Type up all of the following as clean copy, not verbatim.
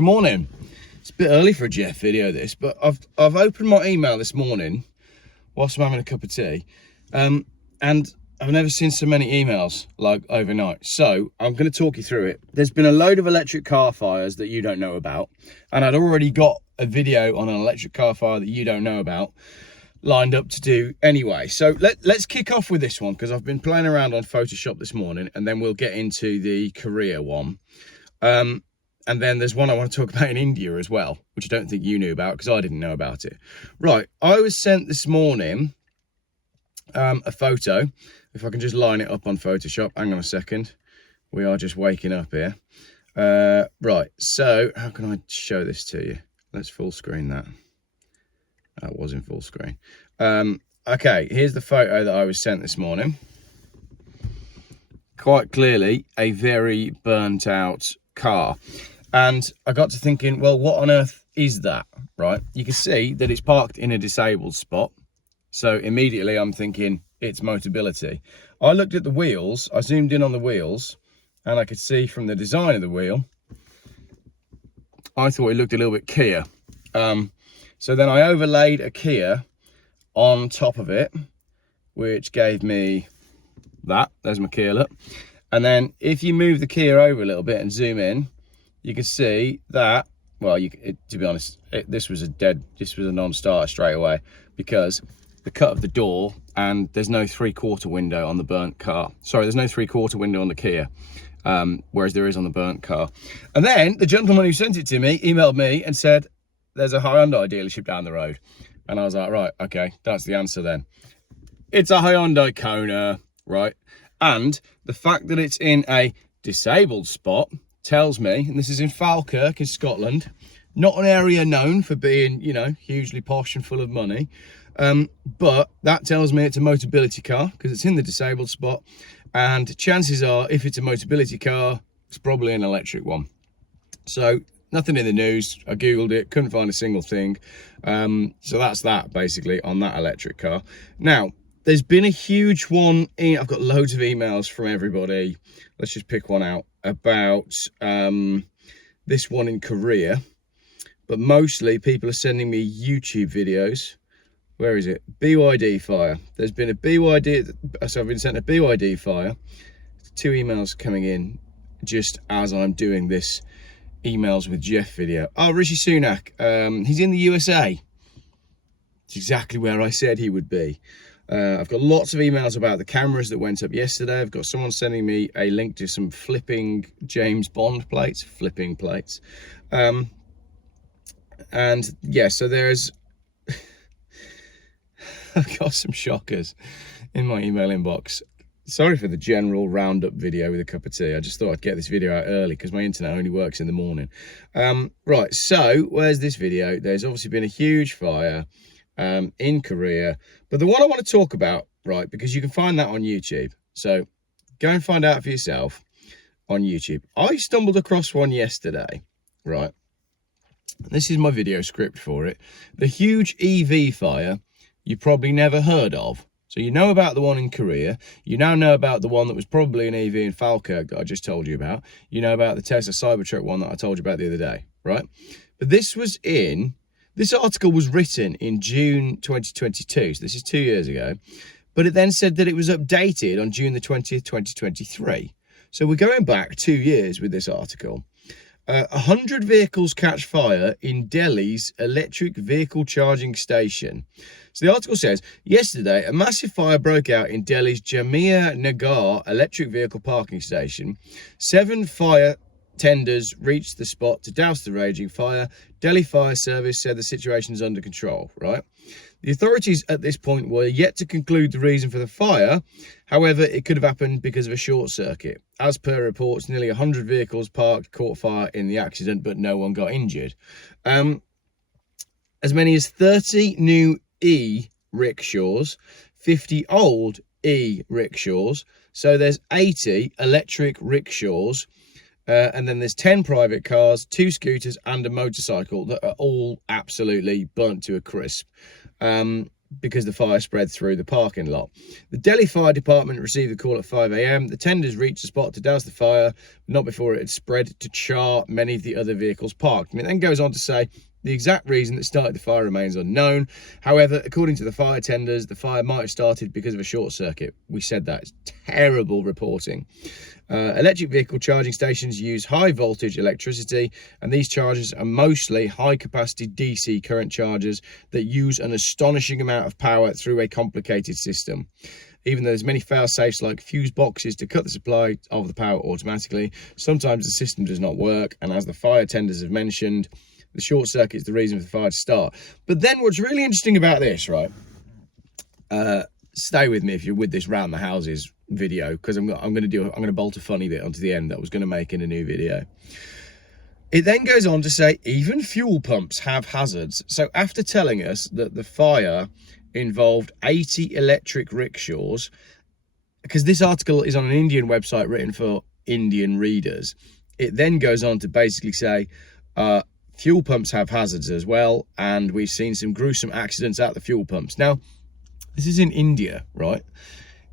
Good morning. It's a bit early for a Jeff video this, but I've opened my email this morning whilst I'm having a cup of tea, and I've never seen so many emails like overnight. So I'm going to talk you through it. There's been a load of electric car fires that you don't know about, and I'd already got a video on an electric car fire that you don't know about lined up to do anyway. So let's kick off with this one, because I've been playing around on Photoshop this morning, and then we'll get into the Korea one. And then there's one I want to talk about in India as well, which I don't think you knew about because I didn't know about it. Right, I was sent this morning a photo. If I can just line it up on Photoshop. Hang on a second. We are just waking up here. Right, so how can I show this to you? Let's full screen that. That was in full screen. Okay, here's the photo that I was sent this morning. Quite clearly a very burnt out car. And I got to thinking, well, what on earth is that, right? You can see that it's parked in a disabled spot. So immediately I'm thinking it's Motability. I looked at the wheels, I zoomed in on the wheels, and I could see from the design of the wheel, I thought it looked a little bit Kia. So then I overlaid a Kia on top of it, which gave me that. There's my Kia look. And then if you move the Kia over a little bit and zoom in, you can see that, well, to be honest, this was a non-starter straight away, because the cut of the door, and there's no 3/4 window on the burnt car. Sorry, there's no 3/4 window on the Kia, whereas there is on the burnt car. And then the gentleman who sent it to me emailed me and said, there's a Hyundai dealership down the road. And I was like, right, okay, that's the answer then. It's a Hyundai Kona, right? And the fact that it's in a disabled spot tells me, and this is in Falkirk in Scotland, not an area known for being, you know, hugely posh and full of money, but that tells me it's a Motability car because it's in the disabled spot, and chances are, if it's a Motability car, it's probably an electric one. So nothing in the news. I googled it, couldn't find a single thing. So that's that basically on that electric car. Now, there's been a huge one I've got loads of emails from everybody. Let's just pick one out about this one in Korea. But mostly people are sending me YouTube videos. Where is it? BYD fire. There's been a BYD, so I've been sent a BYD fire. 2 emails coming in just as I'm doing this emails with Jeff video. Oh, Rishi Sunak, he's in the USA. It's exactly where I said he would be. I've got lots of emails about the cameras that went up yesterday. I've got someone sending me a link to some flipping James Bond plates, and yeah, so there's, I've got some shockers in my email inbox. Sorry for the general roundup video with a cup of tea. I just thought I'd get this video out early because my internet only works in the morning. Right, so where's this video? There's obviously been a huge fire in Korea, but the one I want to talk about, right, because you can find that on YouTube, so go and find out for yourself on YouTube. I stumbled across one yesterday, right? This is my video script for it. The huge EV fire you probably never heard of. So you know about the one in Korea. You now know about the one that was probably an EV in Falkirk that I just told you about. You know about the Tesla Cybertruck one that I told you about the other day, right? But this article was written in June 2022, so this is 2 years ago. But it then said that it was updated on June the 20th, 2023. So we're going back 2 years with this article. 100 vehicles catch fire in Delhi's electric vehicle charging station. So the article says, yesterday, a massive fire broke out in Delhi's Jamia Nagar electric vehicle parking station. 7 fire tenders reached the spot to douse the raging fire. Delhi Fire Service said the situation is under control, right? The authorities at this point were yet to conclude the reason for the fire. However, it could have happened because of a short circuit. As per reports, nearly 100 vehicles parked caught fire in the accident, but no one got injured. As many as 30 new e-rickshaws, 50 old e-rickshaws. So there's 80 electric rickshaws. And then there's 10 private cars, 2 scooters and a motorcycle that are all absolutely burnt to a crisp. because the fire spread through the parking lot. The Delhi Fire Department received the call at 5 a.m. The tenders reached the spot to douse the fire, not before it had spread to char many of the other vehicles parked. And it then goes on to say, the exact reason that started the fire remains unknown. However, according to the fire tenders, the fire might have started because of a short circuit. We said that. It's terrible reporting. Electric vehicle charging stations use high voltage electricity, and these chargers are mostly high capacity DC current chargers that use an astonishing amount of power through a complicated system. Even though there's many fail-safes like fuse boxes to cut the supply of the power automatically, sometimes the system does not work, and as the fire tenders have mentioned, the short circuit is the reason for the fire to start. But then what's really interesting about this, right? Stay with me if you're with this round the houses video, because I'm going to bolt a funny bit onto the end that I was going to make in a new video. It then goes on to say even fuel pumps have hazards. So after telling us that the fire involved 80 electric rickshaws, because this article is on an Indian website written for Indian readers, it then goes on to basically say fuel pumps have hazards as well, and we've seen some gruesome accidents at the fuel pumps. Now, this is in India, right?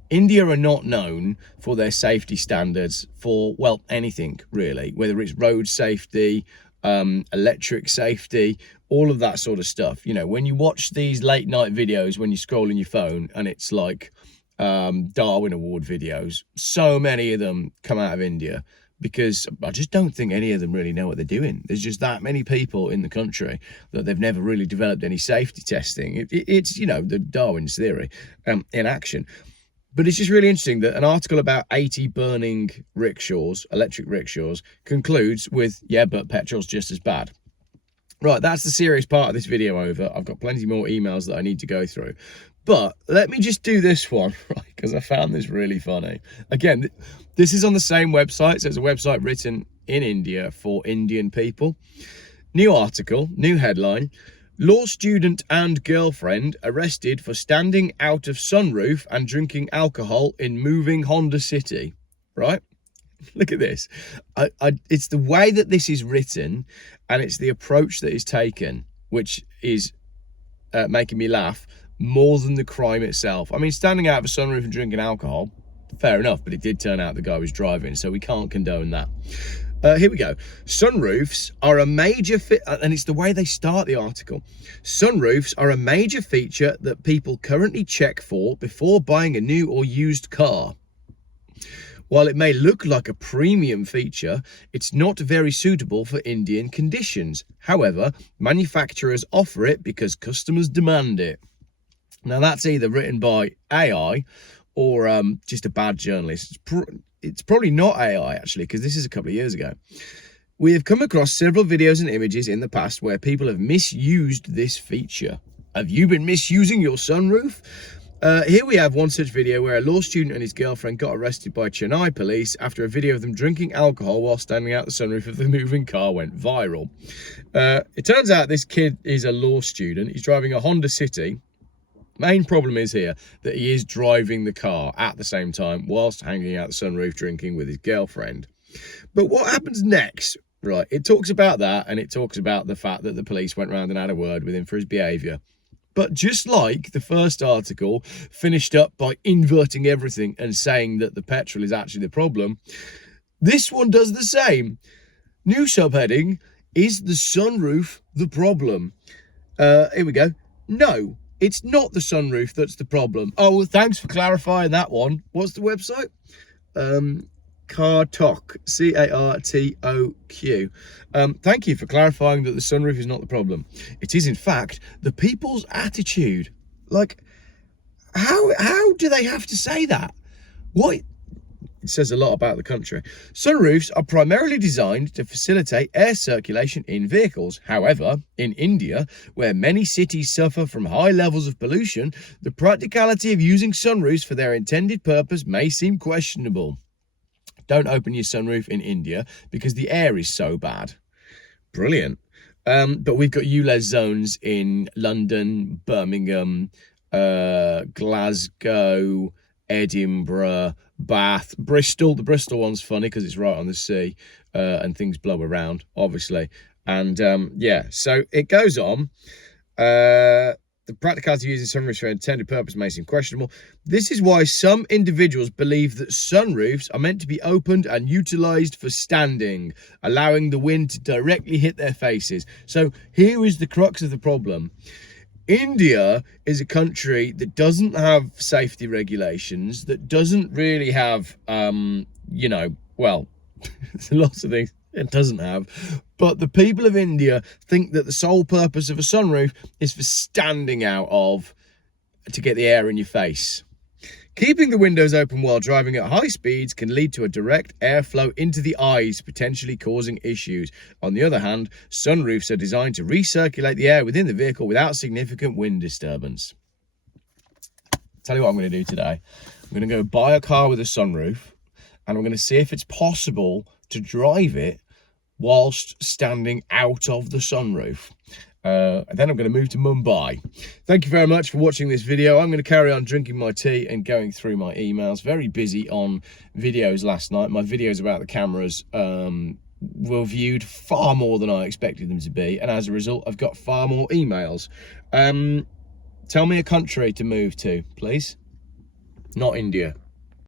India are not known for their safety standards for, well, anything really, whether it's road safety, electric safety, all of that sort of stuff. You know, when you watch these late night videos when you're scrolling your phone and it's like Darwin Award videos, so many of them come out of India, because I just don't think any of them really know what they're doing. There's just that many people in the country that they've never really developed any safety testing. It's, you know, the Darwin's theory in action. But it's just really interesting that an article about 80 burning rickshaws, electric rickshaws, concludes with, yeah, but petrol's just as bad. Right, that's the serious part of this video over. I've got plenty more emails that I need to go through. But let me just do this one, right, because I found this really funny. Again, this is on the same website, so it's a website written in India for Indian people. New article, new headline: law student and girlfriend arrested for standing out of sunroof and drinking alcohol in moving Honda City. Right? Look at this. It's the way that this is written, and it's the approach that is taken, which is making me laugh more than the crime itself. I mean, standing out of a sunroof and drinking alcohol, fair enough, but it did turn out the guy was driving, so we can't condone that. Here we go. Sunroofs are a major and it's the way they start the article. Sunroofs are a major feature that people currently check for before buying a new or used car. While it may look like a premium feature, it's not very suitable for Indian conditions. However, manufacturers offer it because customers demand it. Now, that's either written by AI or just a bad journalist. It's probably not AI, actually, because this is a couple of years ago. We have come across several videos and images in the past where people have misused this feature. Have you been misusing your sunroof? Here we have one such video where a law student and his girlfriend got arrested by Chennai police after a video of them drinking alcohol while standing out the sunroof of the moving car went viral. It turns out this kid is a law student. He's driving a Honda City. Main problem is here that he is driving the car at the same time whilst hanging out the sunroof drinking with his girlfriend. But what happens next? Right, it talks about that, and it talks about the fact that the police went round and had a word with him for his behaviour. But just like the first article finished up by inverting everything and saying that the petrol is actually the problem, this one does the same. New subheading: is the sunroof the problem? Here we go. No. It's not the sunroof that's the problem. Oh, well, thanks for clarifying that one. What's the website? Cartoq, C-A-R-T-O-Q. Thank you for clarifying that the sunroof is not the problem. It is, in fact, the people's attitude. Like, how do they have to say that? What? It says a lot about the country. Sunroofs are primarily designed to facilitate air circulation in vehicles. However, in India, where many cities suffer from high levels of pollution, the practicality of using sunroofs for their intended purpose may seem questionable. Don't open your sunroof in India because the air is so bad. Brilliant. But we've got ULEZ zones in London, Birmingham, Glasgow, Edinburgh, Bath, Bristol. The Bristol one's funny because it's right on the sea and things blow around, obviously. And yeah, so it goes on. The practicality of using sunroofs for intended purpose may seem questionable. This is why some individuals believe that sunroofs are meant to be opened and utilized for standing, allowing the wind to directly hit their faces. So here is the crux of the problem. India is a country that doesn't have safety regulations, that doesn't really have, you know, well, there's lots of things it doesn't have, but the people of India think that the sole purpose of a sunroof is for standing out of, to get the air in your face. Keeping the windows open while driving at high speeds can lead to a direct airflow into the eyes, potentially causing issues. On the other hand, sunroofs are designed to recirculate the air within the vehicle without significant wind disturbance. Tell you what I'm going to do today. I'm going to go buy a car with a sunroof, and I'm going to see if it's possible to drive it whilst standing out of the sunroof. And then I'm going to move to Mumbai. Thank you very much for watching this video. I'm going to carry on drinking my tea and going through my emails. Very busy on videos last night. My videos about the cameras were viewed far more than I expected them to be, and as a result I've got far more emails. Tell me a country to move to, please. Not India.